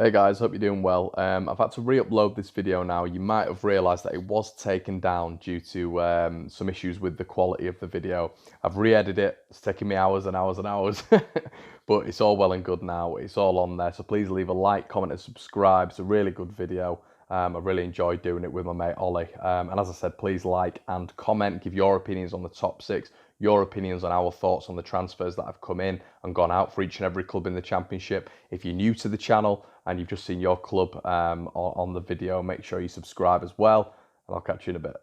Hey guys, hope you're doing well. I've had to re-upload this video now. You might have realised that it was taken down due to some issues with the quality of the video. I've re-edited it. It's taking me hours and hours and hours, but it's all well and good now. It's all on there, so please leave a like, comment, and subscribe. It's a really good video. I really enjoyed doing it with my mate Ollie. And as I said, please like and comment. Give your opinions on the top six, your opinions on our thoughts on the transfers that have come in and gone out for each and every club in the Championship. If you're new to the channel and you've just seen your club on the video, make sure you subscribe as well, and I'll catch you in a bit.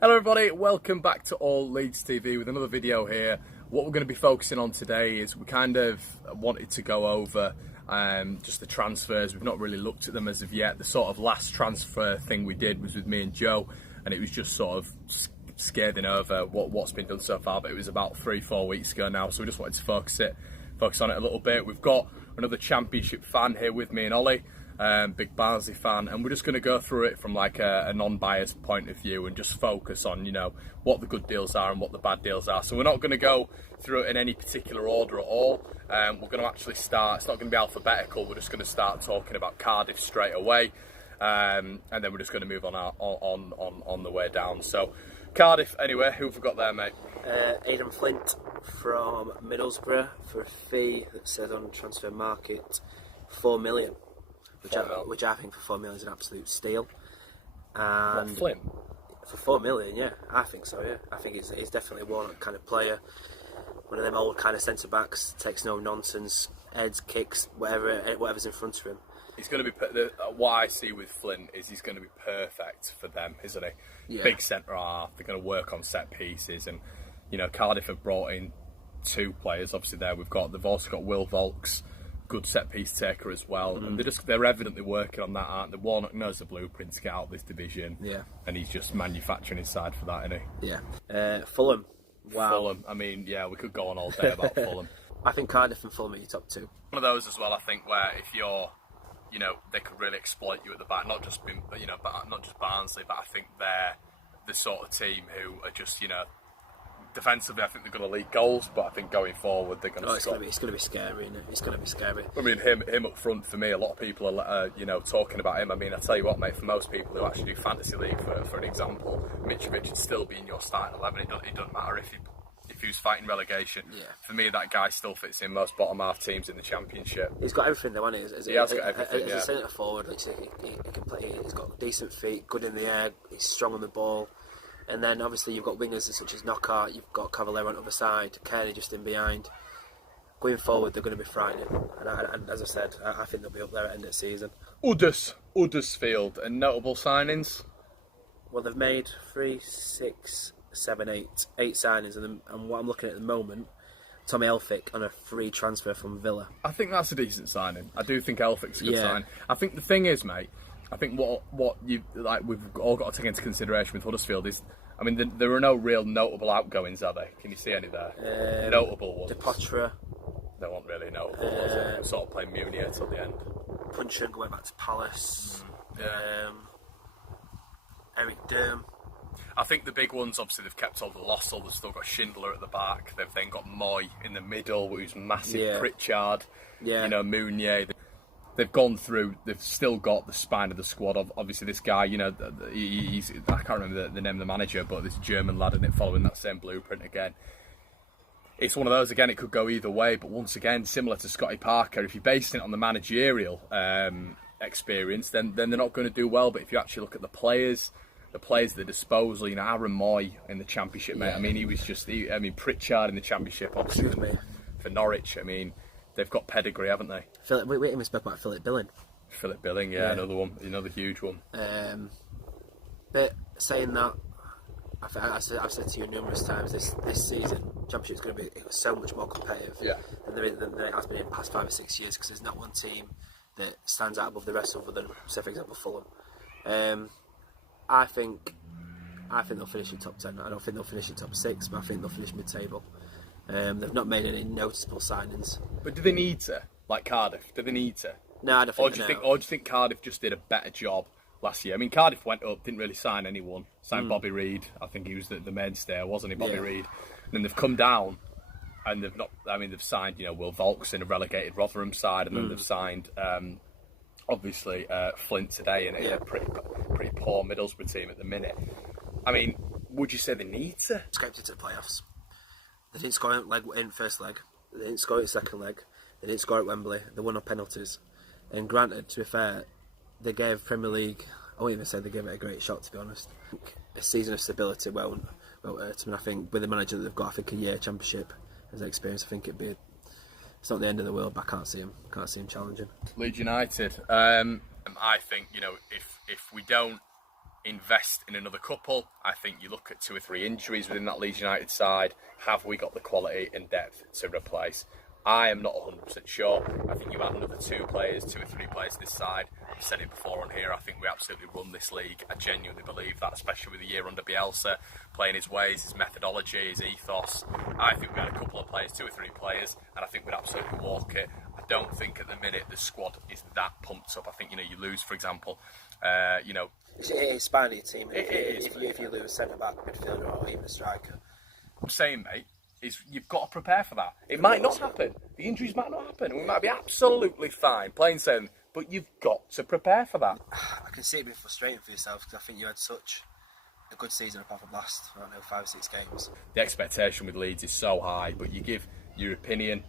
Hello everybody, welcome back to All Leeds TV with another video here. What we're going to be focusing on today is we kind of wanted to go over just the transfers. We've not really looked at them as of yet. The sort of last transfer thing we did was with me and Joe, and it was just sort of scathing over what's been done so far, but it was about 3-4 weeks ago now, so we just wanted to focus on it a little bit. We've got another Championship fan here with me and Ollie, big Barnsley fan, and we're just going to go through it from like a non-biased point of view and just focus on, you know, what the good deals are and what the bad deals are. So we're not going to go through it in any particular order at all. We're going to actually start, it's not going to be alphabetical, we're just going to start talking about Cardiff straight away, and then we're just going to move on the way down. So Cardiff, anyway, who have we got there, mate? Aidan Flint from Middlesbrough for a fee that says on transfer market 4 million, which I think for 4 million is an absolute steal. And What, Flint? for 4 million, yeah, I think so. Yeah, I think he's definitely one kind of player, one of them old kind of centre backs, takes no nonsense, heads, kicks, whatever's in front of him. He's going to be, what I see with Flint is he's going to be perfect for them, isn't he? Yeah. Big centre half, they're going to work on set pieces, and you know, Cardiff have brought in 2 players, obviously there they've also got Will Volks, good set piece taker as well, and they're evidently working on that, aren't they? Warnock knows the blueprint to get out of this division, Yeah. and he's just manufacturing his side for that, isn't he? Yeah. Fulham, wow. Fulham, I mean, yeah, we could go on all day about Fulham. I think Cardiff and Fulham are your top 2. One of those as well, I think, where if you're, you know, they could really exploit you at the back. Not just Barnsley, but I think they're the sort of team who are just, you know, defensively, I think they're going to lead goals, but I think going forward they're going to. It's going to be scary, isn't it? It's going to be scary. I mean, him up front for me. A lot of people are, you know, talking about him. I mean, I tell you what, mate. For most people who actually do fantasy league, for an example, Mitrovic would still be in your starting 11. It doesn't matter if he was fighting relegation. Yeah. For me, that guy still fits in most bottom half teams in the Championship. He's got everything though, hasn't he? He has got everything, As yeah. a centre forward, he can play. He's got decent feet, good in the air. He's strong on the ball, and then obviously you've got wingers such as Knockaert. You've got Cavalier on the other side, Kearney just in behind. Going forward, they're going to be frightening, and as I said, I think they'll be up there at the end of the season. Uddersfield, and notable signings. Well, they've made 3, 6, 7, 8 signings, and what I'm looking at the moment, Tommy Elphick on a free transfer from Villa. I think that's a decent signing. I do think Elphick's a good Yeah. sign. I think the thing is, mate, I think what you like we've all got to take into consideration with Huddersfield is, I mean, there are no real notable outgoings, are there? Can you see any there? Notable ones. Depotra, They weren't really notable, was it? Sort of playing Munier till the end. Puncheon going back to Palace. Eric Durm. I think the big ones, obviously, they've kept all the Lossell. They've still got Schindler at the back. They've then got Moy in the middle, who's massive. Yeah. Pritchard, Yeah. you know, Mounier. They've gone through. They've still got the spine of the squad. Obviously, this guy, you know, he's I can't remember the name of the manager, but this German lad, and it following that same blueprint again. It's one of those, again, it could go either way, but once again, similar to Scotty Parker, if you're basing it on the managerial experience, then they're not going to do well. But if you actually look at the players at the disposal, you know, Aaron Moy in the Championship, mate. Yeah. I mean, he was just, Pritchard in the Championship, obviously, Excuse me. for Norwich. I mean, they've got pedigree, haven't they? We even spoke about Philip Billing. Philip Billing, Yeah. another one, another huge one. But saying that, I've said to you numerous times this season, Championship's going to be so much more competitive Yeah. than it has been in the past 5 or 6 years, because there's not one team that stands out above the rest other than, say for example, Fulham. I think they'll finish in top 10. I don't think they'll finish in top 6, but I think they'll finish mid-table. They've not made any noticeable signings. But do they need to? Like Cardiff, do they need to? No, I don't Or think. do you think Cardiff just did a better job last year? I mean, Cardiff went up, didn't really sign anyone. Signed Bobby Reid. I think he was the mainstay, wasn't he, Bobby Yeah. Reid? And then they've come down, and they've not. I mean, they've signed, you know, Will Volks in a relegated Rotherham side, and then they've signed obviously Flint today in a pretty poor Middlesbrough team at the minute. I mean, would you say they need to? Escaped into the playoffs. They didn't score in first leg. They didn't score in second leg. They didn't score at Wembley. They won on penalties. And granted, to be fair, they gave Premier League, I won't even say they gave it a great shot, to be honest. A season of stability won't hurt them. And I think with the manager that they've got, I think a year championship as an experience, I think it's not the end of the world, but I can't see him challenging. Leeds United. I think, you know, if we don't invest in another couple, I think you look at 2 or 3 injuries within that Leeds United side. Have we got the quality and depth to replace? I am not 100% sure. I think you add another 2 or 3 players this side. I've said it before on here, I think we absolutely run this league. I genuinely believe that, especially with the year under Bielsa, playing his ways, his methodology, his ethos. I think we had a couple of players, 2 or 3 players, and I think we'd absolutely walk it. I don't think at the minute the squad is that pumped up. I think, you know, you lose, for example, you know... It is spiny team. If you lose a centre-back, midfielder or even a striker. I'm saying, mate, is you've got to prepare for that. It might not happen. The injuries might not happen. We might be absolutely fine, plain saying, but you've got to prepare for that. I can see it being frustrating for yourself because I think you had such a good season apart from last, I don't know, 5 or 6 games. The expectation with Leeds is so high, but you give your opinion.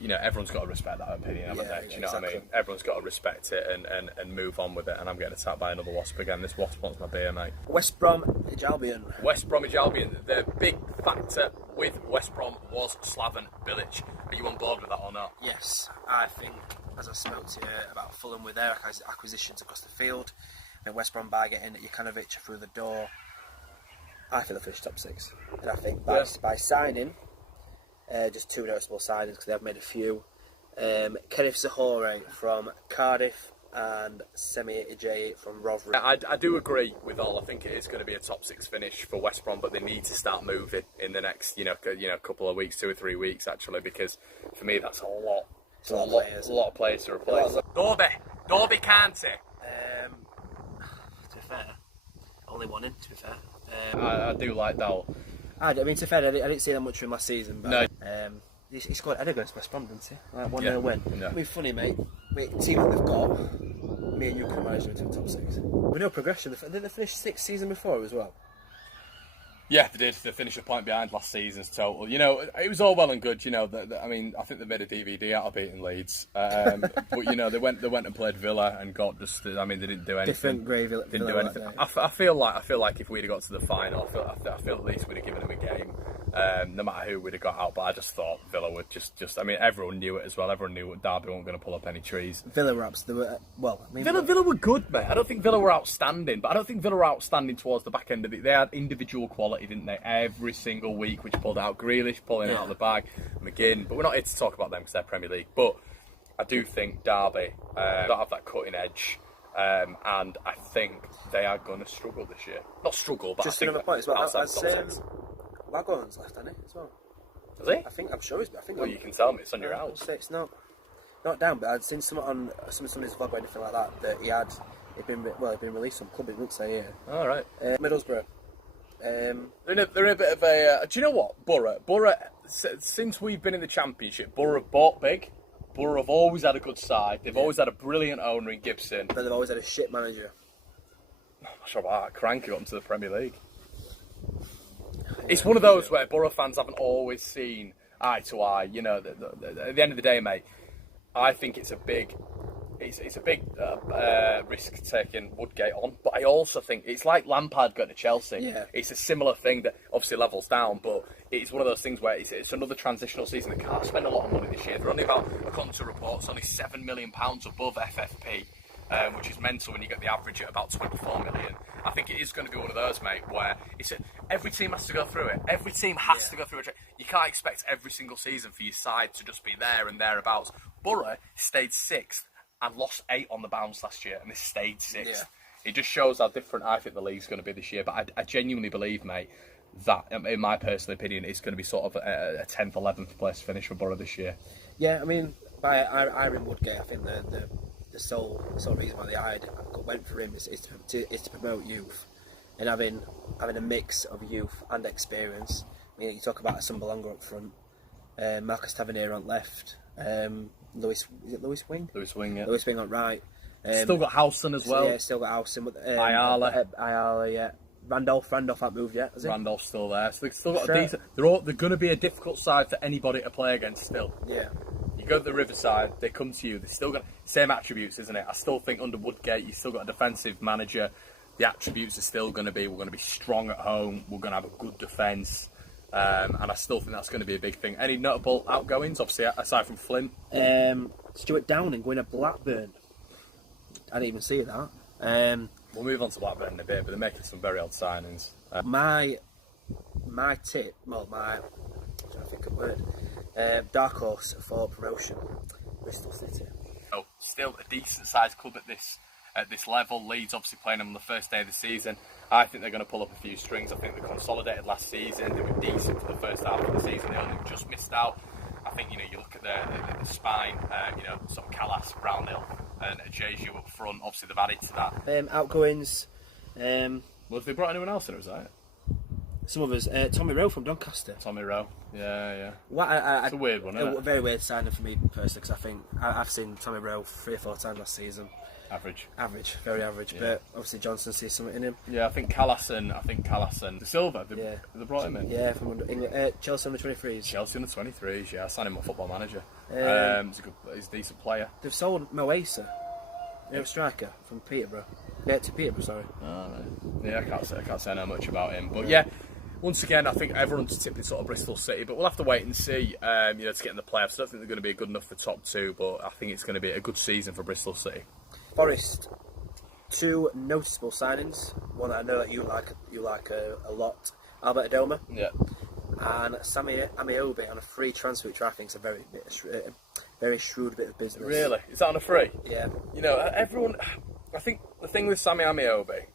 You know, everyone's got to respect that opinion, haven't they? Do you know what I mean? Everyone's got to respect it and move on with it. And I'm getting attacked by another wasp again. This wasp wants my beer, mate. West Bromwich Albion. West Bromwich Albion. The big factor with West Brom was Slaven Bilic. Are you on board with that or not? Yes, I think, as I spoke to you about Fulham with their acquisitions across the field, and West Brom by getting Jokanovic through the door, I think they'll finish top 6. And I think by signing... just 2 noticeable signings because they have made a few. Kenneth Zahore from Cardiff and Semi Ajayi from Rotherham. I do agree with all. I think it is going to be a top 6 finish for West Brom, but they need to start moving in the next, couple of weeks, 2 or 3 weeks actually, because for me that's a lot. It's a lot of players to replace. Dorby Kante. To be fair, only one in. To be fair, I do like that. I mean, to be fair, I didn't see that much from last season, but no. He scored a header against West Brom, didn't he? Like 1-0 win. Yeah. I mean, funny, mate. The team that they've got, me and you could manage them to the top 6. With no progression. Did they finish 6th season before as well? Yeah, they did. They finished a point behind last season's total. You know, it was all well and good. You know, I mean, I think they made a DVD out of beating Leeds. But you know, they went and played Villa and got just. I mean, they didn't do anything. Different grey Villa. Didn't do anything. I feel like if we'd have got to the final, I feel at least we'd have given them a game. No matter who we'd have got out, but I just thought Villa would just. I mean, everyone knew it as well. Everyone knew Derby weren't going to pull up any trees. Villa were Villa were good, mate. I don't think Villa were outstanding, but I don't think Villa were outstanding towards the back end of it. They had individual quality, didn't they? Every single week, which pulled out Grealish, pulling out of the bag, McGinn. But we're not here to talk about them because they're Premier League. But I do think Derby don't have that cutting edge. And I think they are going to struggle this year. Not struggle, but just I think another point as well. Wagon's left, hasn't he? As well. Has he? I'm sure he's. Well, you can tell me it's on your house. It's not down, but I'd seen something on some of his vlog or anything like that he'd been released from club. It wouldn't say here. All right. Middlesbrough. They're in a bit of a. Do you know what? Borough. Since we've been in the Championship, Borough have bought big. Borough have always had a good side. They've always had a brilliant owner in Gibson. But they've always had a shit manager. I'm not sure about that. Cranky got them to the Premier League. It's one of those where Borough fans haven't always seen eye to eye. You know, at the end of the day, mate, I think it's a big risk taking Woodgate on, but I also think it's like Lampard going to Chelsea. Yeah. It's a similar thing that obviously levels down, but it's one of those things where it's another transitional season. They can't spend a lot of money this year. They're only about, according to reports, only £7 million above FFP, which is mental when you get the average at about 24 million. I think it is going to be one of those, mate, where every team has to go through it. Every team has to go through it. You can't expect every single season for your side to just be there and thereabouts. Borough stayed 6th and lost 8 on the bounce last year, and they stayed 6th. Yeah. It just shows how different I think the league's going to be this year. But I genuinely believe, mate, that, in my personal opinion, it's going to be sort of a 10th, 11th place finish for Borough this year. Yeah, I mean, by Aaron Woodgate, I think the sole reason why they went for him is to promote youth, and having a mix of youth and experience. I mean, you talk about Sumbalonga up front, Marcus Tavernier on left, Lewis Wing? Lewis Wing, yeah. Lewis Wing on right. Still got Howson as well. Yeah, still got Howson. Ayala. Ayala, yeah. Randolph hasn't moved yet, has he? Randolph's still there, so they've still got Sure. a decent. They're going to be a difficult side for anybody to play against. Still, Yeah. you go to the Riverside, they come to you. They still got same attributes, isn't it? I still think under Woodgate, you still got a defensive manager. The attributes are still going to be: we're going to be strong at home. We're going to have a good defence, and I still think that's going to be a big thing. Any notable outgoings, obviously aside from Flint? Stuart Downing going to Blackburn. I didn't even see that. We'll move on to Blackburn in a bit, but they're making some very odd signings. My tip, well, I'm trying to think of a word. Dark horse for promotion, Bristol City. Oh, still a decent sized club at this level. Leeds obviously playing them on the first day of the season. I think they're going to pull up a few strings. I think they consolidated last season. They were decent for the first half of the season. They only just missed out. I think, you know, you look at the spine, you know, sort of Callas, Brownhill and Jeju up front. Obviously they've added to that. Outgoings. Well, have they brought anyone else in, or was that it? Some of us. Tommy Rowe from Doncaster. Tommy Rowe. Yeah. Well, It's a weird one, isn't it? A very weird signing for me personally, because I think I've seen Tommy Rowe 3 or 4 times last season. Average. Very average. Yeah. But obviously Johnson sees something in him. Yeah, I think Callas and De Silva, they brought him in. Yeah, from England, Chelsea under 23s. Chelsea in the 23s, yeah. I signed him on Football Manager. He's a decent player. They've sold Moesa, striker from Peterborough. Yeah, to Peterborough, sorry. Oh, right. Yeah, I can't say no much about him. But yeah, once again, I think everyone's tipping sort of Bristol City, but we'll have to wait and see, to get in the playoffs. I don't think they're going to be good enough for top 2, but I think it's going to be a good season for Bristol City. Forest, 2 noticeable signings. One that I know that you like a lot, Albert Adoma. Yeah. And Sammy Amiobi on a free transfer, which I think is a very shrewd bit of business. Really? Is that on a free? Yeah. You know, I think the thing with Sammy Amiobi,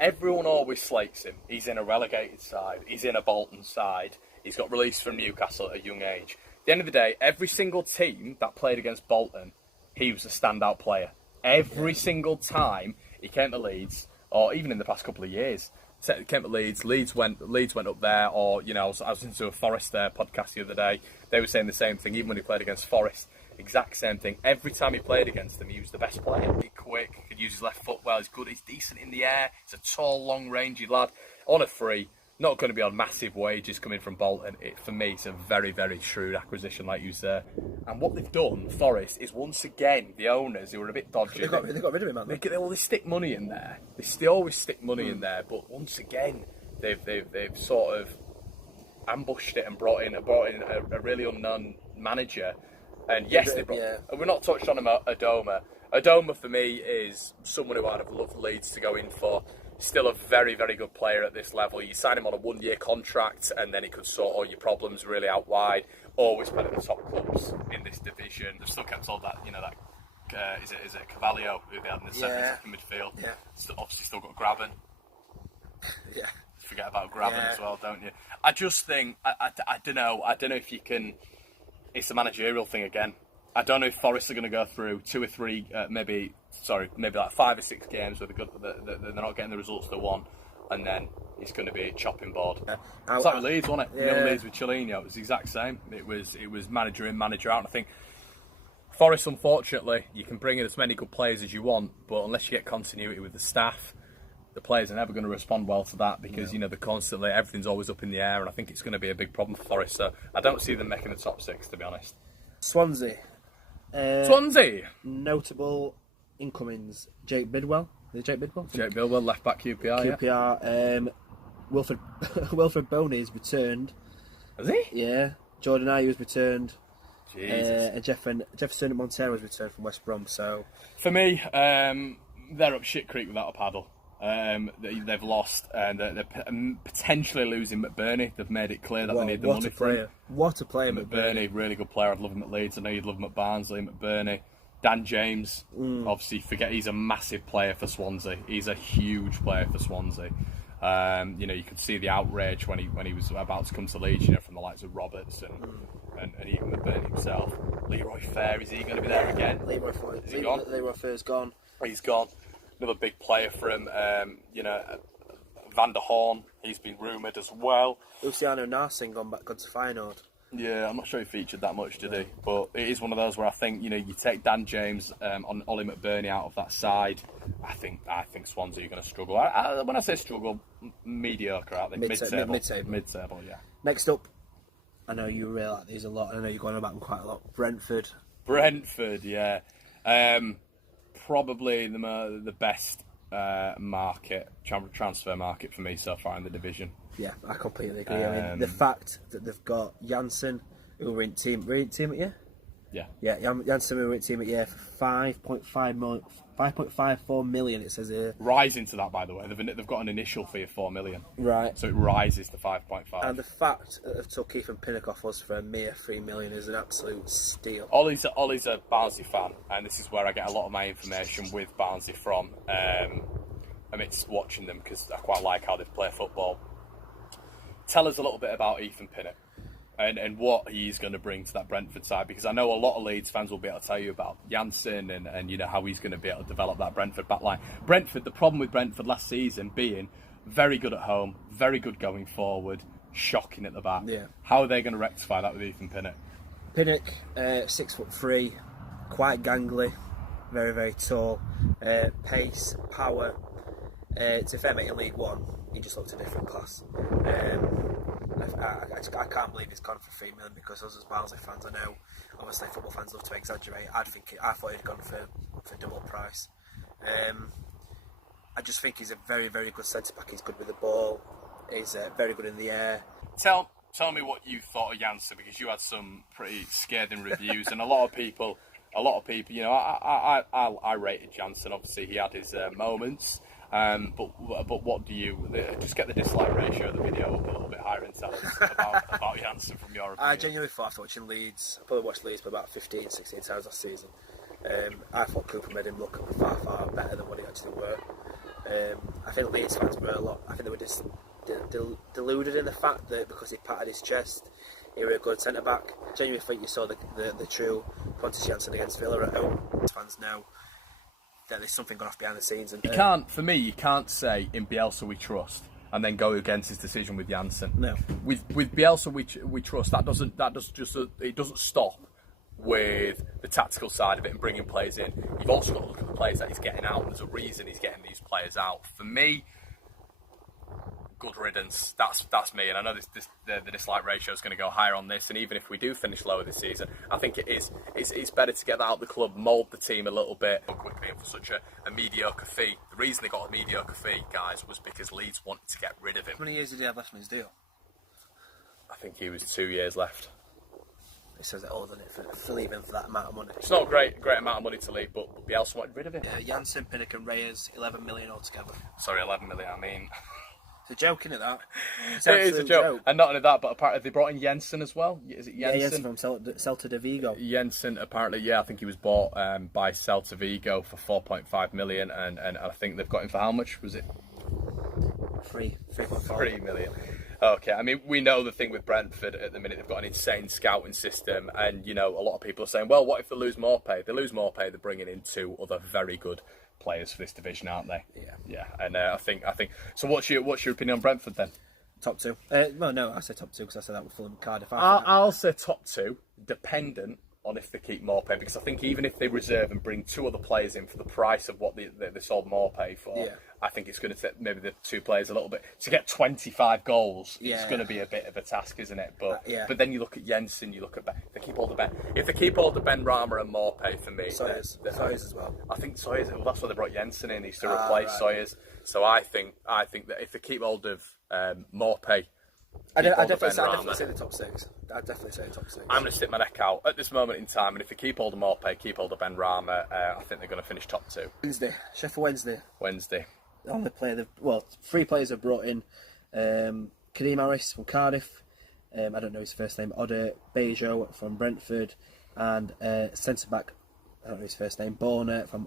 everyone always slates him. He's in a relegated side. He's in a Bolton side. He's got released from Newcastle at a young age. At the end of the day, every single team that played against Bolton, he was a standout player. Every single time he came to Leeds, or even in the past couple of years, he came to Leeds. Leeds went up there, or I was listening to a Forest podcast the other day. They were saying the same thing. Even when he played against Forest, exact same thing. Every time he played against them, he was the best player. He's quick, could use his left foot well. He's good. He's decent in the air. He's a tall, long, rangy lad on a free. Not going to be on massive wages coming from Bolton. For me, it's a very, very shrewd acquisition, like you say. And what they've done, Forest, is once again the owners who were a bit dodgy. They got rid of him, haven't they? They stick money in there. They always stick money in there. But once again, they've sort of ambushed it and brought in a really unknown manager. And yes, and we're not touched on Adoma. Adoma for me is someone who I'd have loved Leeds to go in for. Still a very, very good player at this level. You sign him on a 1-year contract and then he could sort all your problems really out wide. Always played at the top clubs in this division. They've still kept all that, is it Cavallo who they had in the second midfield? Yeah. Obviously still got Graben. Yeah. Forget about Graben as well, don't you? I just think, I don't know if you can, it's a managerial thing again. I don't know if Forest are going to go through 2 or 3, maybe like 5 or 6 games where they're not getting the results they want, and then it's going to be a chopping board. It's like with Leeds, wasn't it? Yeah. Leeds with Chiellini, it was the exact same. It was manager in, manager out. And I think Forest, unfortunately, you can bring in as many good players as you want, but unless you get continuity with the staff, the players are never going to respond well to that because they're constantly, everything's always up in the air, and I think it's going to be a big problem for Forest. So I don't see them making the top 6, to be honest. Swansea. Notable incomings: Jake Bidwell. Is it Jake Bidwell? Jake Bidwell, left back QPR. QPR. Wilfred Boney has returned. Has he? Yeah. Jordan Ayew has returned. Jesus. And Jefferson Montero has returned from West Brom. So for me, they're up shit creek without a paddle. They've lost, and they're potentially losing McBurney. They've made it clear that they need the money for him. What a player, McBurney, really good player. I'd love him at Leeds. I know you'd love him at Barnsley. McBurney, Dan James, obviously he's a massive player for Swansea. He's a huge player for Swansea. You could see the outrage when he was about to come to Leeds. From the likes of Roberts and even McBurney himself. Leroy Fair, is he going to be there again? Leroy Fair's gone. He's gone. Another big player for him, Van der Horn, he's been rumoured as well. Luciano Narsing gone to Feyenoord. Yeah, I'm not sure he featured that much, did he? But it is one of those where I think, you take Dan James on Ollie McBurney out of that side. I think Swansea are going to struggle. When I say struggle, mediocre, aren't they? Mid-table. Mid-table, yeah. Next up, I know you really like these a lot, and I know you're going about them quite a lot. Brentford, yeah. Probably the best transfer market for me so far in the division. Yeah, I completely agree. I mean, the fact that they've got Janssen, who were in team at year? Yeah. Yeah, Janssen, who were in team at year for 5.54 million, it says here. Rising to that, by the way. They've got an initial fee of 4 million. Right. So it rises to 5.5. And the fact that they've took Ethan Pinnock off us for a mere 3 million is an absolute steal. Ollie's a Barnsley fan, and this is where I get a lot of my information with Barnsley from, amidst watching them, because I quite like how they play football. Tell us a little bit about Ethan Pinnock and what he's going to bring to that Brentford side, because I know a lot of Leeds fans will be able to tell you about Janssen and how he's going to be able to develop that Brentford backline. The problem with Brentford last season being very good at home, very good going forward, shocking at the back. Yeah. How are they going to rectify that with Ethan Pinnock? Pinnock, 6'3", quite gangly, very, very tall, pace, power. To be fair, mate, in League One, he just looked a different class. I can't believe he's gone for 3 million, because us as Barnsley fans, I know obviously football fans love to exaggerate. I thought he'd gone for double price. I just think he's a very, very good centre back. He's good with the ball. He's very good in the air. Tell me what you thought of Janssen, because you had some pretty scathing reviews, and a lot of people, I rated Janssen. Obviously, he had his moments. But what do you just get the dislike ratio of the video up a little bit higher and tell us about Janssen from your opinion? I genuinely thought, after watching Leeds, I probably watched Leeds for about 15, 16 times last season. I thought Cooper made him look far, far better than what he actually were. I think Leeds fans were I think they were just deluded in the fact that because he patted his chest, he was a good centre back. Genuinely think you saw the true Pontus Janssen against Villa at home. Fans know that there's something going off behind the scenes. And you can't say in Bielsa we trust and then go against his decision with Janssen. No. With Bielsa we trust. It doesn't stop with the tactical side of it and bringing players in. You've also got to look at the players that he's getting out. There's a reason he's getting these players out. For me, good riddance. That's me, and I know the dislike ratio is going to go higher on this. And even if we do finish lower this season, I think it's better to get that out of the club, mould the team a little bit quickly, and for such a mediocre fee. The reason they got a mediocre fee, guys, was because Leeds wanted to get rid of him. How many years did he have left on his deal? I think he was 2 years left. It says it all, doesn't it, for leaving for that amount of money. It's not a great amount of money to leave, but Bielsa wanted rid of him. Janssen, Pinnock and Reyes, 11 million altogether. Sorry, 11 million. I mean, it's a joke, isn't it, that? It is a joke. And not only that, but apparently they brought in Jensen as well. Is it Jensen? Yeah, Jensen from Celta de Vigo. Jensen, apparently, yeah, I think he was bought by Celta Vigo for 4.5 million, and I think they've got him for how much? Was it? 3.4. 3 million. Okay, I mean, we know the thing with Brentford at the minute, they've got an insane scouting system, and, a lot of people are saying, well, what if they lose Morpay? They lose Morpay, they're bringing in two other very good players for this division, aren't they? Yeah. And I think. So, what's your opinion on Brentford then? Top two. Well, no, I say top two because I said that with Fulham and Cardiff. I'll say top two, dependent on if they keep Morpay, because I think even if they reserve and bring two other players in for the price of what they sold Morpay for, I think it's going to take maybe the two players a little bit to get 25 goals. It's going to be a bit of a task, isn't it? But then you look at Jensen, you look at if they keep all the Ben Rama and Morpay, for me, Sawyers as well. I think Sawyers. Well, that's why they brought Jensen in. He's to replace Sawyers. So I think that if they keep hold of Morpay, I'd definitely say the top six. I'd definitely say the top six. I'm going to stick my neck out at this moment in time, and if they keep hold of Morpay, keep hold of Ben Rama, I think they're going to finish top two. Sheffield Wednesday. Only player, three players have brought in. Kadeem Harris from Cardiff. I don't know his first name. Ode Bejo from Brentford, and centre back. I don't know his first name. Borna from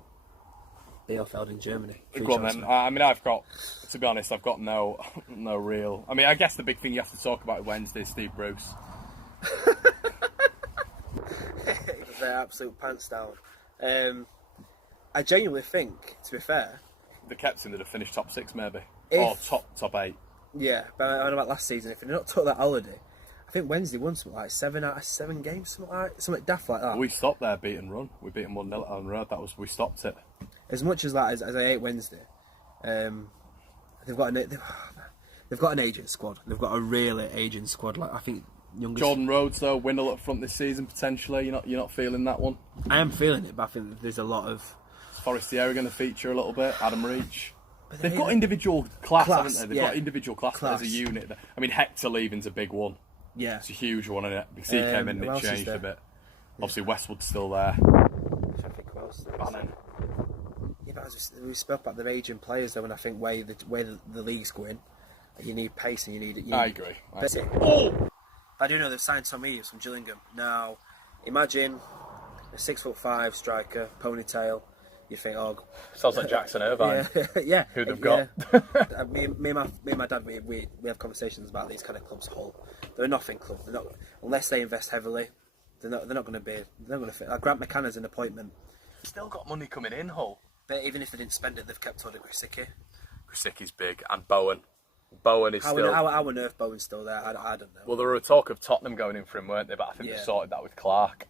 Bielefeld in Germany. Go on then. I mean, to be honest, I've got no real. I mean, I guess the big thing you have to talk about Wednesday is Steve Bruce. Their absolute pants down. I genuinely think, to be fair, the captain would have finished top six maybe, or top eight. Yeah, but I know about last season. If they'd not took that holiday, I think Wednesday won something like 7 out of 7 games, something daft like that. We stopped their beat and run. We beat them 1-0 on the road. We stopped it. As much as that, as I hate Wednesday, they've got an aging squad. They've got a really aging squad. Like I think youngest Jordan Rhodes though, Windle up front this season potentially. You're not feeling that one. I am feeling it, but I think there's a lot of Forestieri going to feature a little bit. Adam Reach. They've got individual class, haven't they? They've got individual class as a unit. I mean, Hector leaving's a big one. Yeah, it's a huge one, isn't it? Because he came in and it changed a bit. Obviously, Westwood's still there. I think who else? Bannon. Yeah, but we spoke about the aging players though, and I think way the league's going, you need pace and you need. I agree. I do know they've signed Tom Eaves from Gillingham. Now, imagine a 6'5" striker, ponytail. You think, oh, sounds like Jackson Irvine. Yeah, who they've got. me and my dad, we have conversations about these kind of clubs. Hull, they're a nothing club. They're not, unless they invest heavily. They're not going to be. They're going to fit. Grant McCanna's an appointment. Still got money coming in, Hull. But even if they didn't spend it, they've kept hold of Grisicky. Grisiki's big, and Bowen. Bowen is still. How on earth Bowen's still there? I don't know. Well, there were a talk of Tottenham going in for him, weren't they? But I think they've sorted that with Clark.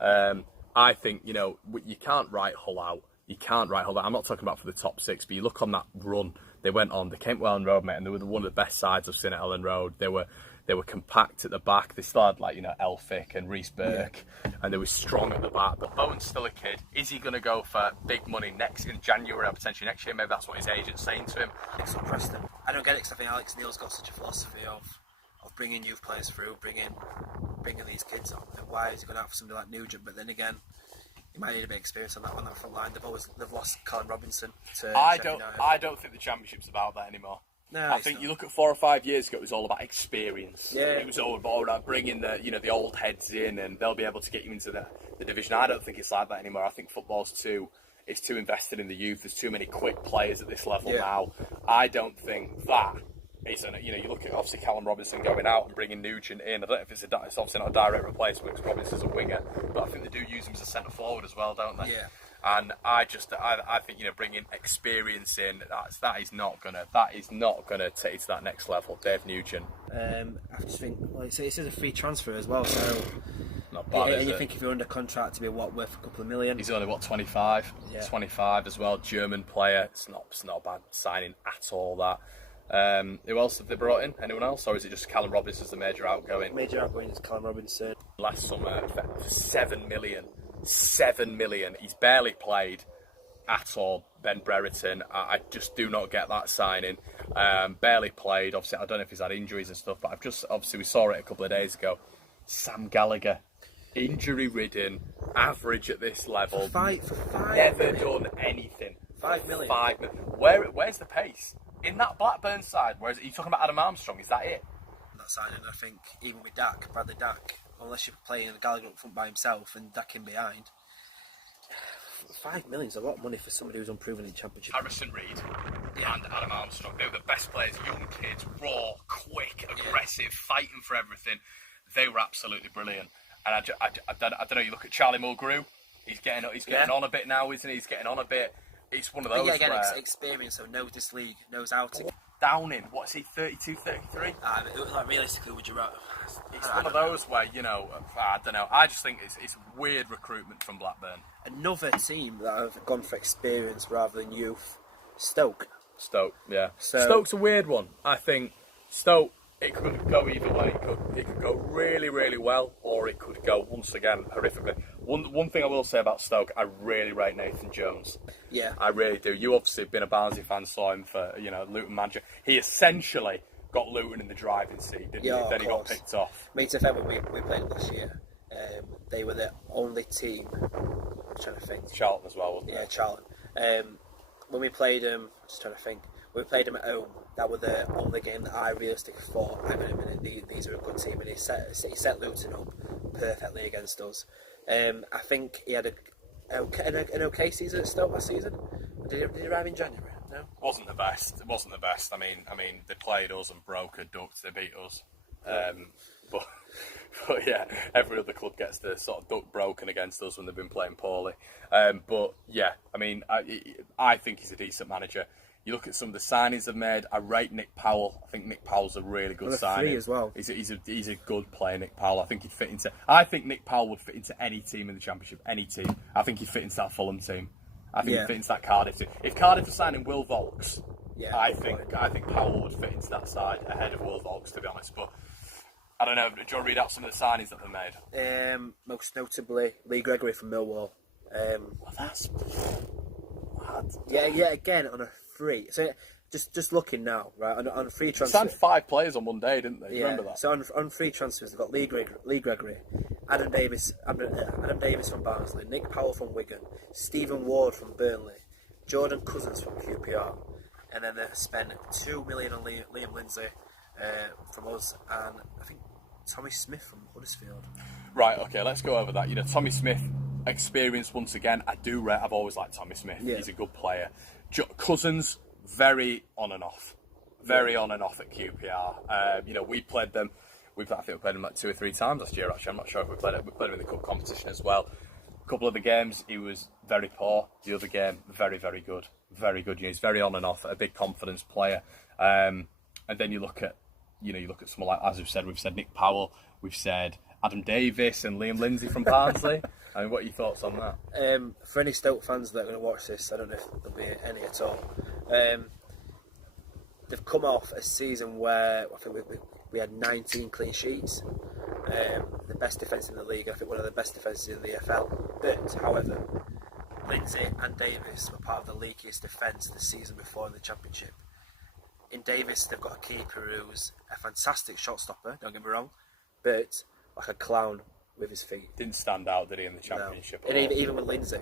I think you can't write Hull out. You can't write Hull out. I'm not talking about for the top 6, but you look on that run they went on. They came to Ellen Road, mate, and they were one of the best sides I've seen at Ellen Road. They were compact at the back. They still had Elphick and Reece Burke, and they were strong at the back. But Bowen's still a kid. Is he going to go for big money in January or potentially next year? Maybe that's what his agent's saying to him. It's not Preston. I don't get it because I think Alex Neil's got such a philosophy of bringing youth players through, bringing these kids on. And why is he going out for somebody like Nugent? But then again, he might need a bit of experience on that front line. They've lost Colin Robinson to. I don't think the Championship's about that anymore. No, I think you look at 4 or 5 years ago, it was all about experience. Yeah. It was all about bringing the old heads in, and they'll be able to get you into the division. I don't think it's like that anymore. I think football's too invested in the youth. There's too many quick players at this level now. I don't think that is you look at obviously Callum Robinson going out and bringing Nugent in. I don't know if it's obviously not a direct replacement because Robinson's a winger, but I think they do use him as a centre forward as well, don't they? Yeah. And I think bringing experience in that is not gonna take it to that next level. Dave Nugent. I just think this is a free transfer as well, so not bad. And you think if you're under contract to be worth a couple of million? He's only 25. Yeah. 25 as well. German player. It's not a bad signing at all. That. Who else have they brought in? Anyone else, or is it just Callum Robinson's the major outgoing? Major outgoing is Callum Robinson. Last summer for 7 million. 7 million. He's barely played at all. Ben Brereton. I just do not get that signing. Barely played. Obviously, I don't know if he's had injuries and stuff, but obviously we saw it a couple of days ago. Sam Gallagher, injury ridden, average at this level. For five never million. done anything. 5 million. 5 million. Where's the pace? In that Blackburn side, are you talking about Adam Armstrong? Is that it? That signing, I think, even with Bradley Dack, unless you're playing Gallagher up front by himself and Dack in behind, 5 million is a lot of money for somebody who's unproven in the Championship. Harrison Reed and Adam Armstrong, they were the best players, young kids, raw, quick, aggressive, fighting for everything. They were absolutely brilliant. And I don't know, you look at Charlie Mulgrew, he's getting on a bit now, isn't he? He's getting on a bit. It's one of those again, experience, so knows this league, knows how to. Downing, what's he, 32, 33? Realistically, would you rather? It's one of those where, I don't know. I just think it's weird recruitment from Blackburn. Another team that have gone for experience rather than youth, Stoke. Yeah. So, Stoke's a weird one. I think Stoke, it could go either way. It could go really, really well, or it could go, once again, horrifically. One thing I will say about Stoke, I really rate Nathan Jones. Yeah. I really do. You obviously have been a Barnsley fan, saw him for, Luton manager. He essentially got Luton in the driving seat, didn't he? Then he got picked off. Me too, when we played it this year, they were the only team, I'm trying to think. Charlton as well, wasn't it? Yeah, Charlton. When we played them, I'm just trying to think. When we played them at home, that was the only game that I realistically thought, hang on a minute, these are a good team, and he set Luton up perfectly against us. I think he had an okay season at Stoke last season. Did he arrive in January? No. It wasn't the best. I mean, they played us and broke a duck. They beat us. But yeah, every other club gets the sort of duck broken against us when they've been playing poorly. But yeah, I mean, I think he's a decent manager. You look at some of the signings they've made. I rate Nick Powell. I think Nick Powell's a really good Well, signing free as well. He's a good player, Nick Powell. I think he'd fit into. I think Nick Powell would fit into any team in the Championship. Any team. I think he'd fit into that Fulham team. I think he'd fit into that Cardiff team. If Cardiff are signing Will Vaulks, I think Powell would fit into that side ahead of Will Vaulks, to be honest. But I don't know. Do you want to read out some of the signings that they made? Most notably, Lee Gregory from Millwall. That's mad. Yeah, again on a free. So just looking now, right, on free transfer. Signed 5 players on one day, didn't they? Yeah. Remember that? So on free transfers, they've got Lee Gregory, Adam Davis from Barnsley, Nick Powell from Wigan, Stephen Ward from Burnley, Jordan Cousins from QPR, and then they spent £2 million on Liam Lindsay from us, and I think Tommy Smith from Huddersfield. Right. Okay. Let's go over that. You know, Tommy Smith, experience once again. I've always liked Tommy Smith. Yeah. He's a good player. Cousins, very on and off. Very on and off at QPR. You know, we played them. I think we played him like 2 or 3 times last year. Actually, I'm not sure if we played him. We played him in the cup competition as well. A couple of the games he was very poor. The other game, very, very good. Very good. You know, he's very on and off. A big confidence player. And then you look at someone like, as we've said Nick Powell. We've said Adam Davis and Liam Lindsay from Barnsley. I mean, what are your thoughts on that? For any Stoke fans that are going to watch this, I don't know if there'll be any at all. They've come off a season where I think we had 19 clean sheets, the best defence in the league. I think one of the best defences in the EFL. But however, Lindsay and Davis were part of the leakiest defence the season before in the Championship. In Davis, they've got a keeper who's a fantastic shot stopper. Don't get me wrong, but like a clown with his feet. Didn't stand out, did he, in the Championship? No. And even with Lindsay,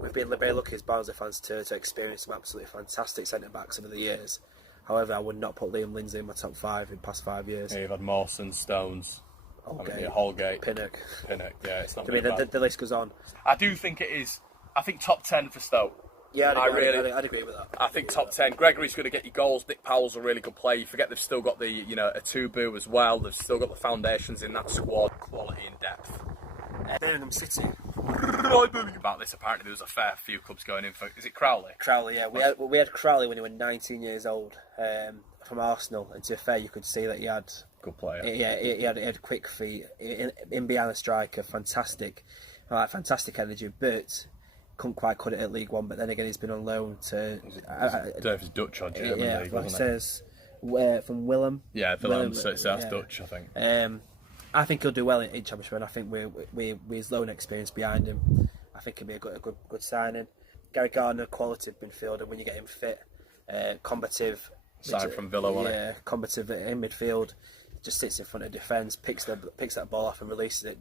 we've been very lucky as Barnsley fans to experience some absolutely fantastic centre backs over the years. However, I would not put Liam Lindsay in my top 5 in the past 5 years. Yeah, you've had Mawson, Stones, Holgate, Pinnock. Yeah, it's not. I mean, the list goes on. I do think it is. I think top 10 for Stoke. Yeah, I'd agree with that. I think top 10. Gregory's going to get you goals. Nick Powell's a really good player. You forget they've still got the, Atubu as well. They've still got the foundations in that squad, quality and depth. Birmingham City. About this, apparently there was a fair few clubs going in for. Is it Crowley? Crowley, yeah. We had Crowley when he was 19 years old from Arsenal, and to be fair, you could see that he had good player. Yeah, he had quick feet, in behind the striker, fantastic energy, but couldn't quite cut it at League One. But then again, he's been on loan to. I don't know if it's Dutch or German league, like it wasn't says from Willem. Yeah, Willem. So it's Dutch, I think. I think he'll do well in Championship, and I think with his loan experience behind him, I think he'll be a good signing. Gary Gardner, quality midfielder when you get him fit, combative. Signed from Villa, wasn't it? Yeah, combative in midfield. Just sits in front of defence, picks that ball off and releases it.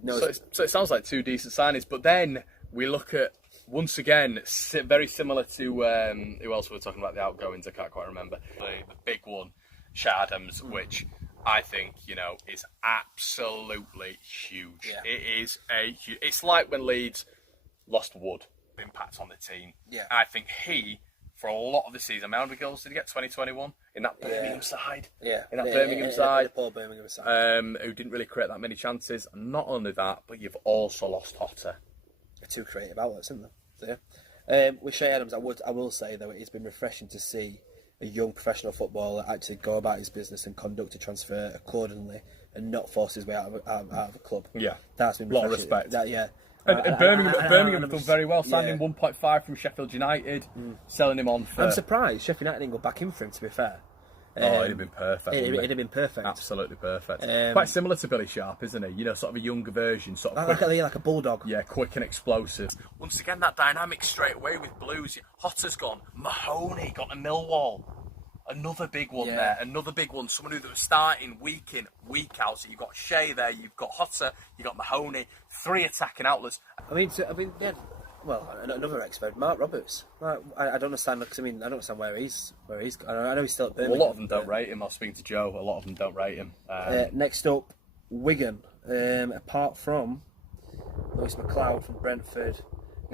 So it sounds like 2 decent signings, but then we look at, once again, very similar to who else we were talking about, the outgoings, I can't quite remember. The big one, Chet Adams, which I think, is absolutely huge. Yeah. It is it's like when Leeds lost Wood, impact on the team. Yeah. I think for a lot of the season, how many goals did he get? 2021 in that Birmingham side. Yeah, in that Birmingham side. The poor Birmingham side. Who didn't really create that many chances. And not only that, but you've also lost Hotter. 2 creative outlets, isn't there? So, yeah. With Chet Adams, I will say though, it's been refreshing to see a young professional footballer actually go about his business and conduct a transfer accordingly and not force his way out of a club. Yeah, that's been a lot of respect. Yeah. And Birmingham have done very well, signing 1.5 from Sheffield United, selling him on for... I'm surprised Sheffield United didn't go back in for him, to be fair. It'd have been perfect. It'd have been perfect. Absolutely perfect. Quite similar to Billy Sharp, isn't he? Sort of a younger version, sort of like a bulldog. Yeah, quick and explosive. Once again, that dynamic straight away with Blues. Hotter's gone. Mahoney got to Millwall. Another big one there. Another big one. Someone who was starting week in, week out. So you've got Shea there. You've got Hotter. You've got Mahoney. 3 attacking outlets. I mean, yeah. Well, another expert, Mark Roberts. I don't understand because I don't understand where he's. I know he's still at Birmingham. Well, a lot of them don't rate him. I was speaking to Joe. A lot of them don't rate him. Next up, Wigan. Apart from Lewis McLeod from Brentford.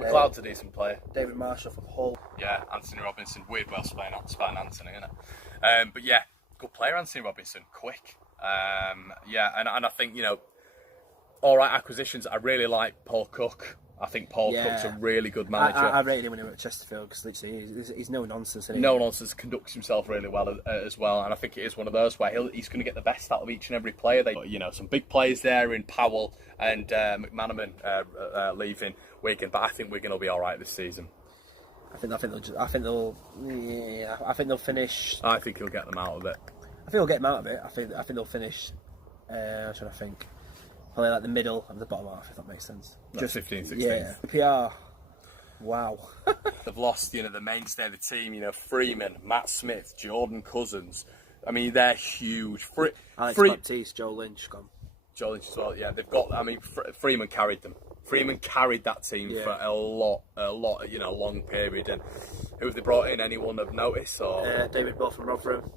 McLeod's a decent player. David Marshall from Hull. Yeah, Anthony Robinson. Weird well spelling Anthony, isn't it? But yeah, good player, Anthony Robinson. Quick. And I think, all right acquisitions. I really like Paul Cook. I think Paul Yeah. Cook's a really good manager. I rated him when he was at Chesterfield because literally he's no nonsense. Isn't he? No nonsense, conducts himself really well as well, and I think it is one of those where he's going to get the best out of each and every player. Some big players there in Powell and McManaman leaving Wigan, but I think Wigan will be all right this season. I think they'll finish. I think he'll get them out of it. I think they'll get them out of it. I think they'll finish. I'm trying to think. Probably like the middle of the bottom half, if that makes sense. Just 15, 16. Yeah. PR. Wow. They've lost, the mainstay of the team. Freeman, Matt Smith, Jordan Cousins. I mean, they're huge. Alex Baptiste, Joe Lynch gone. Joe Lynch as well. Yeah, they've got. I mean, Freeman carried them. Freeman carried that team for a lot, long period. And who have they brought in? Anyone of notice? Or David Ball from Rotherham.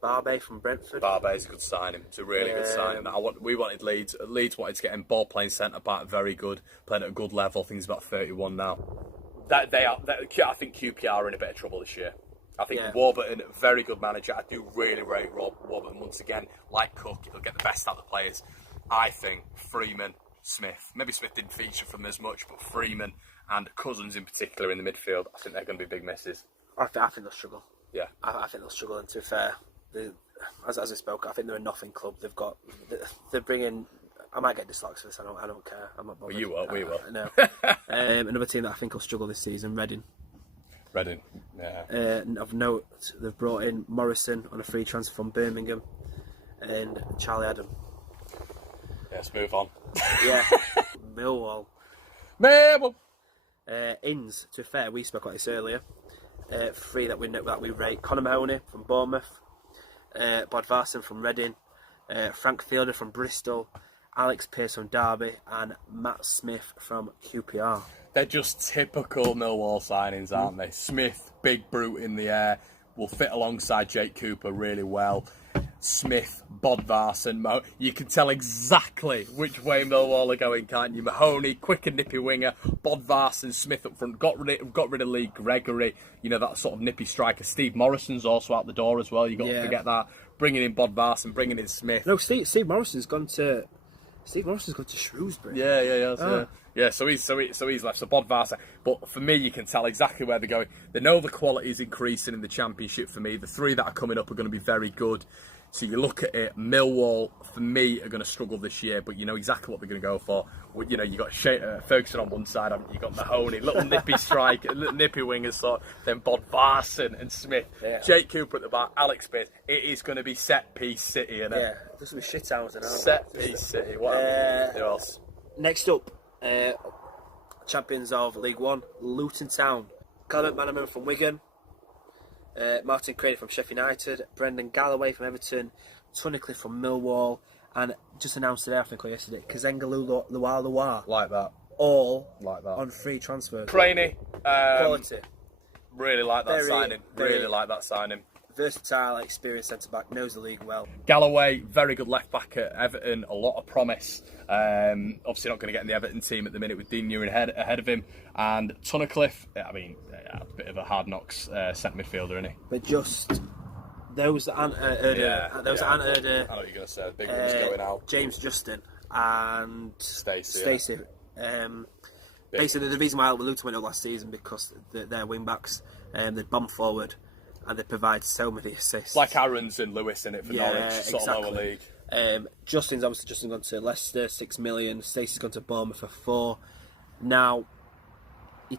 Barbet from Brentford. Barbet's a good signing. It's a really good signing. We wanted Leeds. Leeds wanted to get him. Ball playing centre back, very good. Playing at a good level. I think he's about 31 now. I think QPR are in a bit of trouble this year. I think Warburton, very good manager. I do really rate Warburton once again. Like Cook, he'll get the best out of the players. I think Freeman, Smith. Maybe Smith didn't feature for them as much, but Freeman and Cousins in particular in the midfield, I think they're going to be big misses. I think they'll struggle. Yeah, I think they'll struggle. And to be fair, as I spoke, I think they're a nothing club. They're bringing. I might get dislikes for this. I don't care. I'm not bothered. Well, you will. We will. No. Another team that I think will struggle this season, Reading. Yeah. Of note, they've brought in Morrison on a free transfer from Birmingham, and Charlie Adam. Let's move on. Yeah. Millwall. Inns. To be fair, we spoke about this earlier. Three that we rate: Conor Mahoney from Bournemouth, Bodvarsson from Reading, Frank Fielder from Bristol, Alex Pearce from Derby, and Matt Smith from QPR. They're just typical Millwall signings, aren't they? Smith, big brute in the air, will fit alongside Jake Cooper really well. Smith, Bodvarsson, you can tell exactly which way Millwall are going, can't you? Mahoney, quick and nippy winger, Bodvarsson, Smith up front, got rid of Lee Gregory, that sort of nippy striker. Steve Morrison's also out the door as well, you got to forget that. Bringing in Bodvarsson, bringing in Smith. No, Steve Morrison's gone to Shrewsbury. Yeah, so he's left. So Bodvarsson, but for me, you can tell exactly where they're going. They know the quality is increasing in the Championship. For me, the three that are coming up are going to be very good. So you look at it, Millwall for me are going to struggle this year, but you know exactly what they're going to go for. You got Ferguson on one side, haven't you? Got Mahoney, little nippy strike, little nippy wingers, so then Bodvarsson and Smith, Jake Cooper at the back, Alex Pearce. It is going to be set piece city, isn't it? Yeah, there's some shit houses now. Set piece city. What who else? Next up, champions of League One, Luton Town. Clement McManaman from Wigan. Martin Crane from Sheffield United, Brendan Galloway from Everton, Tunnicliffe from Millwall, and just announced today, I think, or yesterday, Kazenga Luar. Like that. All like that. on free transfers. Craney. Quality. Really like that signing. Really like that signing. Versatile, experienced centre-back, knows the league well. Galloway, very good left-back at Everton, a lot of promise. Obviously not going to get in the Everton team at the minute with Dean Newman ahead of him. And Tunnicliffe, a bit of a hard knocks centre midfielder, isn't he? But just those that aren't heard of, I know what you're going to say, the big one's going out. James Justin and Stacey. Basically, the reason why Luton went up last season because their wing-backs, they'd bomb forward, and they provide so many assists. Like Aarons and Lewis in it for Norwich, sort of lower league. Justin's gone to Leicester, 6 million. Stacey's gone to Bournemouth for 4. Now, we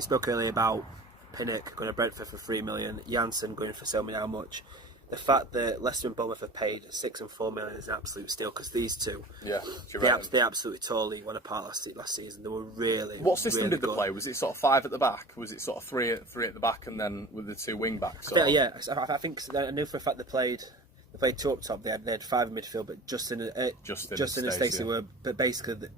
spoke earlier about Pinnock going to Brentford for 3 million, Janssen going for so many, how much? The fact that Leicester and Bournemouth have paid 6 and 4 million is an absolute steal, because these two, they absolutely tore League One apart last season. They were really. What system really did they play? Was it sort of 5 at the back? Was it sort of three at the back and then with the 2 wing backs? I think I knew for a fact they played 2 up top. They had 5 in midfield, but Justin and Stacey were, but basically.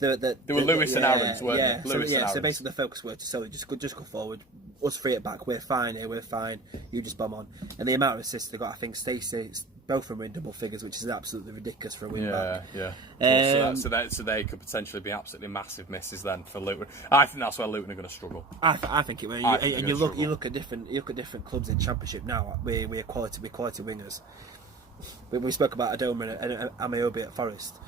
They were Lewis and Aarons, weren't they? So basically the focus were to just go forward. Us 3 at back, we're fine here, we're fine. You just bomb on. And the amount of assists they got, I think Stacey, both of them were in double figures, which is absolutely ridiculous for a wing back. So they could potentially be absolutely massive misses then for Luton. I think that's where Luton are going to struggle. I think it will. And you look at different clubs in Championship now. We're quality wingers. We spoke about Adoma and Amaobi at Forest.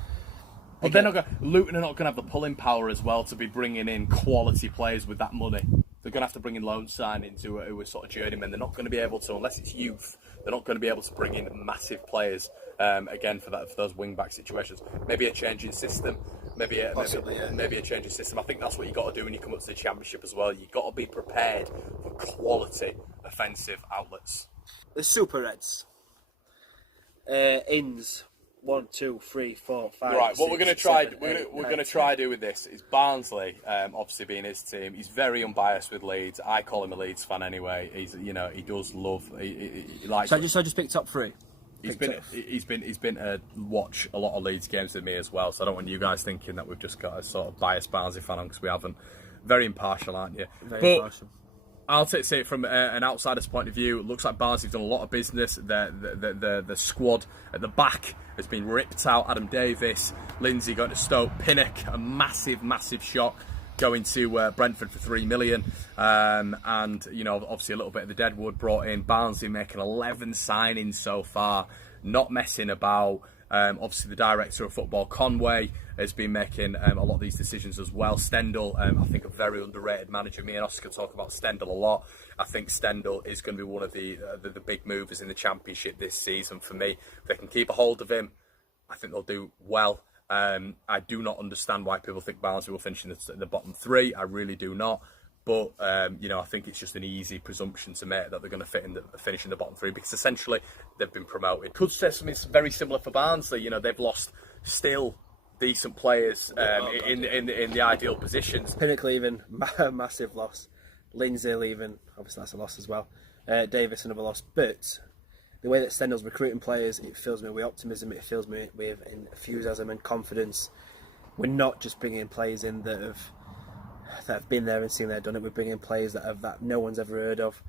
But they're not going. Luton are not going to have the pulling power as well to be bringing in quality players with that money. They're going to have to bring in loan signings who are sort of journeymen. They're not going to be able to, unless it's youth. They're not going to be able to bring in massive players again for those wing back situations. Maybe a change in system. Maybe a change in system. I think that's what you got to do when you come up to the Championship as well. You got to be prepared for quality offensive outlets. The Super Reds. Inns 1, 2, 3, 4, 5. Right. What 6, we're going to try, 7, we're going to try do with this is Barnsley, obviously being his team. He's very unbiased with Leeds. I call him a Leeds fan anyway. He's, he does love. He likes. So I just picked top 3. He's been to watch a lot of Leeds games with me as well. So I don't want you guys thinking that we've just got a sort of biased Barnsley fan on, because we haven't. Very impartial, aren't you? Very impartial. I'll say it from an outsider's point of view. It looks like Barnsley've done a lot of business. The squad at the back has been ripped out. Adam Davis, Lindsay going to Stoke, Pinnock, a massive shock, going to Brentford for $3 million. And obviously a little bit of the deadwood brought in. Barnsley making 11 signings so far, not messing about. Obviously the director of football, Conway, has been making a lot of these decisions as well. Stendhal, I think a very underrated manager. Me and Oscar talk about Stendhal a lot. I think Stendhal is going to be one of the big movers in the Championship this season for me. If they can keep a hold of him, I think they'll do well. I do not understand why people think Barnsley will finish in the bottom 3. I really do not. But I think it's just an easy presumption to make that they're going to finish in the bottom 3, because essentially they've been promoted. Could say something very similar for Barnsley. They've lost still decent players in the ideal positions. Pinnock leaving, massive loss. Lindsay leaving, obviously that's a loss as well. Davis, another loss. But the way that Stendhal's recruiting players, it fills me with optimism. It fills me with enthusiasm and confidence. We're not just bringing in players in that have been there and seen they've done it. We're bringing in players that no one's ever heard of,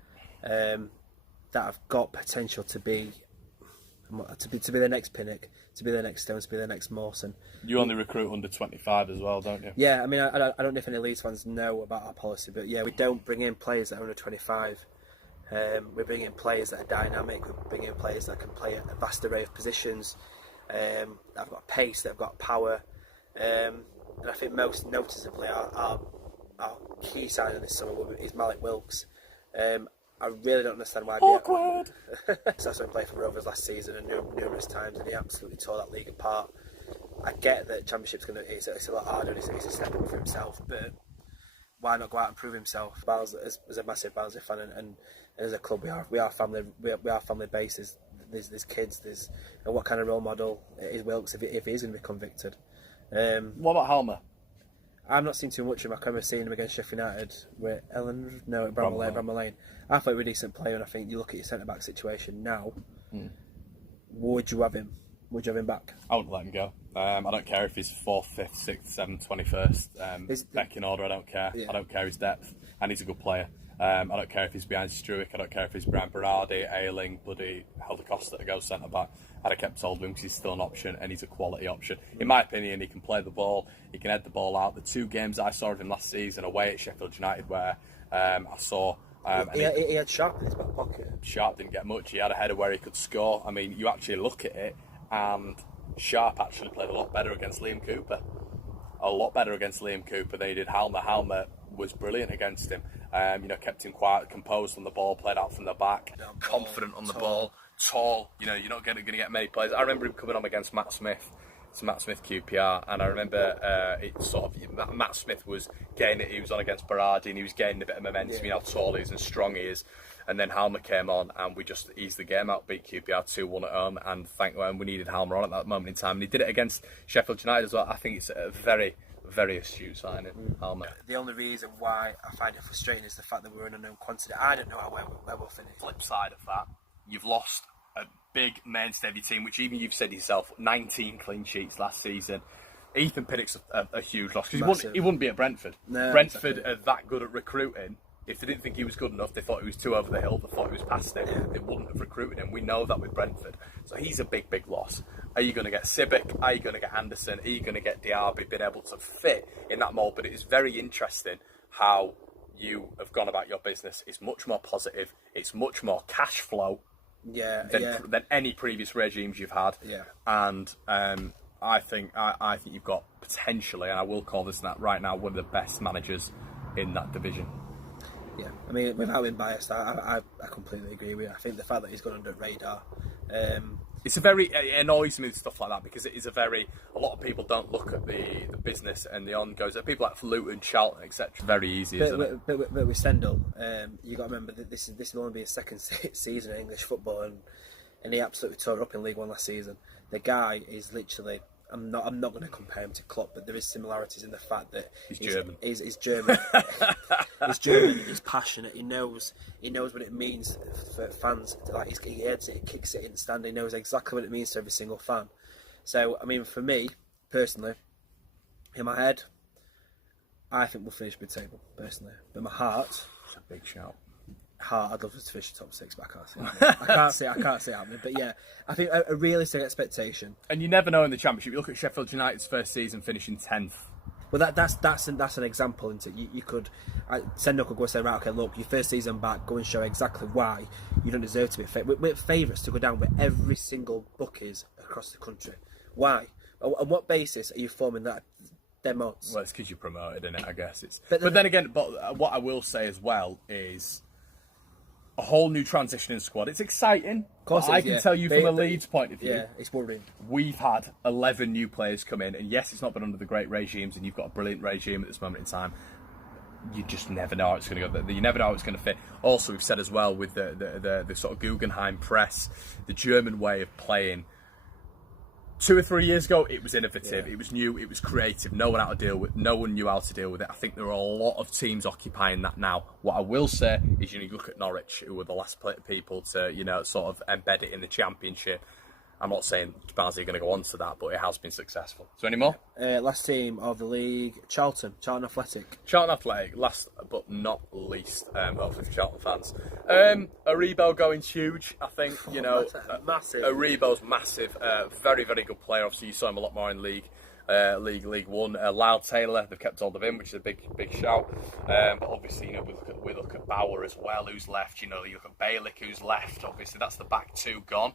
that have got potential to be the next Pinnock, to be the next Stones, to be the next Mawson. You only recruit under 25 as well, don't you? Yeah, I mean, I don't know if any Leeds fans know about our policy, but yeah, we don't bring in players that are under 25. We're bringing in players that are dynamic. We're bringing in players that can play a vast array of positions. That have got pace, that have got power, and I think most noticeably our key signing this summer is Malik Wilks. I really don't understand why. Awkward. That's when he played for Rovers last season and numerous times, and he absolutely tore that league apart. I get that Championship's it's a lot harder. It's a step up for himself, but why not go out and prove himself? Barnsley, as a massive Barnsley fan, and as a club, we are family. We are family based. There's kids. And what kind of role model is Wilks if he is going to be convicted? What about Halmer? I'm not seeing too much of him. I remember seeing him against Sheffield United with Bramall Lane. I thought he was a decent player, and I think you look at your centre back situation now. Would you have him? Would you have him back? I wouldn't let him go. I don't care if he's 4th, 5th, 6th, 7th, 21st. Back in order, I don't care. Yeah. I don't care his depth, and he's a good player. I don't care if he's behind Struick. I don't care if he's behind Berardi, Ayling, bloody Helder Costa to go centre back. I'd have kept hold of him because he's still an option, and he's a quality option. In my opinion, he can play the ball, he can head the ball out. The 2 games I saw of him last season away at Sheffield United, where I saw... he had Sharp in his back pocket. Sharp didn't get much. He had a header where he could score. I mean, you actually look at it, and Sharp actually played a lot better against Liam Cooper. A lot better against Liam Cooper than he did Halmer. Halmer was brilliant against him. Kept him quiet, composed on the ball, played out from the back, confident on the ball, tall. You're not going to get many players. I remember him coming on against Matt Smith. It's Matt Smith QPR, and I remember Matt Smith was gaining. He was on against Berardi, and he was gaining a bit of momentum. Yeah. You know how tall he is and strong he is. And then Halmer came on, and we just eased the game out, beat QPR 2-1 at home, and we needed Halmer on at that moment in time. And he did it against Sheffield United as well. I think it's a very, very astute signing, Halmer. The only reason why I find it frustrating is the fact that we're an unknown quantity. I don't know where we'll finish. Flip side of that, you've lost a big mainstay of your team, which even you've said yourself, 19 clean sheets last season. Ethan Pinnock's a huge loss, because he wouldn't be at Brentford. No, Brentford are that good at recruiting. If they didn't think he was good enough, they thought he was too over the hill, they thought he was past it, they wouldn't have recruited him. We know that with Brentford. So he's a big, big loss. Are you going to get Sibic? Are you going to get Anderson? Are you going to get Diaby being able to fit in that mould? But it is very interesting how you have gone about your business. It's much more positive. It's much more cash flow than any previous regimes you've had. Yeah. And I think you've got potentially, and I will call this that right now, one of the best managers in that division. Yeah, I mean, without being biased, I completely agree with you. I think the fact that he's gone under radar. It annoys me with stuff like that, because it is a lot of people don't look at the business and the ongoings. People like Luton, Charlton, etc. Very easy, isn't it? But with Stendhal, you got to remember that this will only be his second season in English football, and he absolutely tore up in League One last season. The guy is literally. I'm not going to compare him to Klopp, but there is similarities in the fact that he's German. He's German. He's German. He's passionate. He knows what it means for fans. He heads it, he kicks it in the stand. He knows exactly what it means to every single fan. So, I mean, for me personally, in my head, I think we'll finish mid-table personally. But in my heart, it's a big shout. I'd love us to finish top 6, but I can't see it. I can't see it happening. But yeah, I think a realistic expectation. And you never know in the Championship. You look at Sheffield United's first season finishing 10th. Well, that's an example, isn't it? You could Stendhal could go and say, right, okay, look, your first season back, go and show exactly why you don't deserve to be we're favourites to go down with every single bookies across the country. Why? On what basis are you forming that? Them odds? Well, it's because you're promoted, isn't it? I guess it's. But then again, what I will say as well is a whole new transitioning squad. It's exciting. Of course I can tell you from a Leeds point of view. Yeah, it's worrying. We've had 11 new players come in, and yes, it's not been under the great regimes, and you've got a brilliant regime at this moment in time. You just never know how it's going to go. You never know how it's going to fit. Also, we've said as well with the sort of Guggenheim press, the German way of playing. 2 or 3 years ago, it was innovative, it was new, it was creative. No one knew how to deal with it. I think there are a lot of teams occupying that now. What I will say is, you look at Norwich, who were the last people to, sort of embed it in the Championship. I'm not saying Barnsley are going to go on to that, but it has been successful. So any more? Last team of the league, Charlton Athletic. Charlton Athletic, last but not least, hopefully for Charlton fans. Aribo going's huge, I think. Massive. Aribo's massive. Very, very good player. Obviously, you saw him a lot more in League One. Lyle Taylor, they've kept hold of him, which is a big shout. But obviously, we look at Bauer as well, who's left. You look at Balick, who's left. Obviously, that's the back two gone.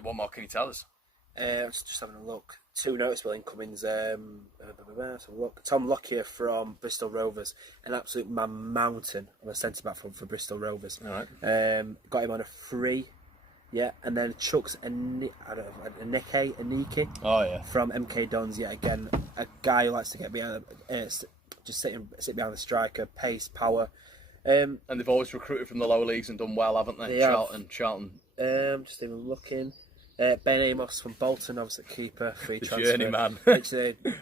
What more can you tell us? Just having a look. 2 noticeable incomings. Look, Tom Lockyer from Bristol Rovers, an absolute mountain of a centre back for Bristol Rovers. All right. Got him on a free. Yeah, and then Chuks Anike. Oh yeah. From MK Dons. Yeah, again, a guy who likes to get behind, just sit behind the striker, pace, power. And they've always recruited from the lower leagues and done well, haven't they? Charlton. Just even looking. Ben Amos from Bolton, obviously keeper, free transfer. Journeyman.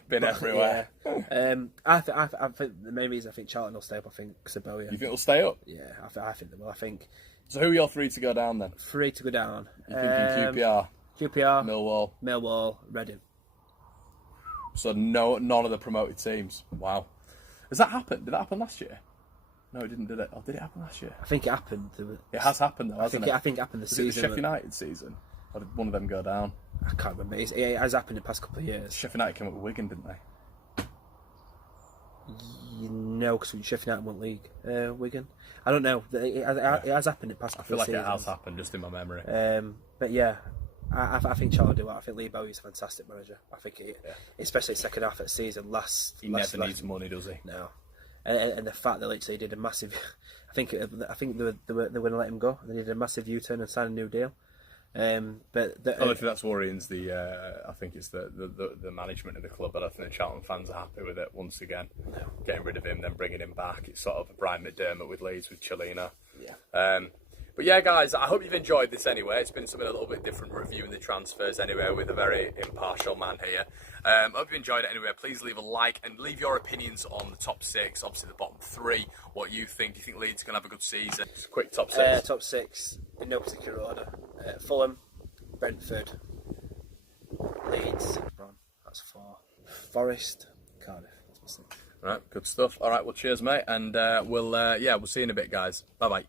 Been everywhere. Yeah. I think the main reason I think Charlton will stay up, I think Saboya. You think they'll stay up? Yeah, I think they will. I think. So who are your 3 to go down then? 3 to go down. You thinking QPR? QPR. Millwall. Reading. So none of the promoted teams. Wow. Has that happened? Did that happen last year? No, it didn't, did it? Or did it happen last year? I think it happened. It has happened though, hasn't it? I think it happened this season. Was it the Sheffield United season? Or did one of them go down? I can't remember. It has happened in the past couple of years. Sheffield United came up with Wigan, didn't they? No, because Sheffield United won league. Wigan. I don't know. It has happened in the past couple of seasons. I feel like it has happened, just in my memory. But yeah, I think Charlie will do well. I think Lee Bowie's a fantastic manager. I think especially second half of the season. He never needs money, does he? No. And the fact that literally did a massive, I think they were going to let him go. They did a massive U-turn and signed a new deal. But the only thing that's worrying is I think it's the management of the club. But I think the Charlton fans are happy with it once again. No. Getting rid of him, then bringing him back. It's sort of Brian McDermott with Leeds with Chelina. Yeah. But yeah, guys, I hope you've enjoyed this anyway. It's been something a little bit different, reviewing the transfers anyway with a very impartial man here. Hope you enjoyed it anyway. Please leave a like and leave your opinions on the top 6, obviously the bottom 3. What you think? Do you think Leeds are going to have a good season? Just a quick top 6. Top 6, in no particular order. Fulham, Brentford, Leeds, that's 4. Forest, Cardiff, that's my 6. Right, good stuff. All right, well, cheers, mate. And we'll see you in a bit, guys. Bye-bye.